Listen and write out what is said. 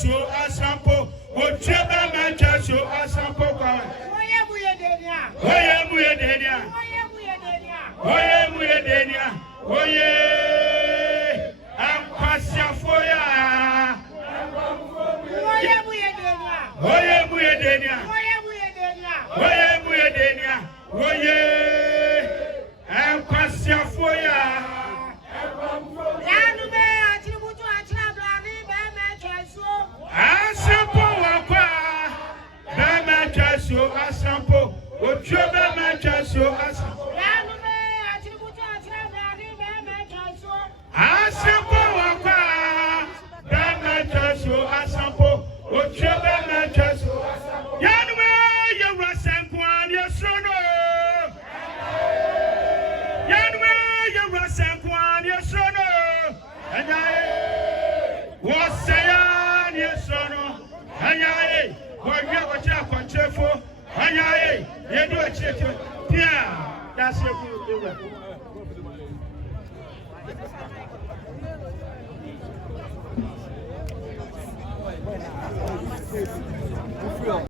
so asampo. Ochebe mecha so asampo kwa. Oye muye denia. Oye muye denia. Oye muye denia. Oye. Ampasiafoya. Oye muye denia. Oye muye denia. Oye muye denia. Oye. Ampasiafoya. Yanume atributu atrablani be mecha so. Asampo wakwa. Be mecha so asampo. Ochebe mecha so asampo. Yanume atributu atrablani be mecha so. Asampo wakwa. Be mecha so asampo. Ochebe mecha so asampo. Yanume yewra sankwan yesono. Yanume yewra sankwan yesono. Anyaye. Wosayan yesono. Anyaye. Wanya wacha kwanchefo. Anyaye. Yedu acheche. Pia. That's your good.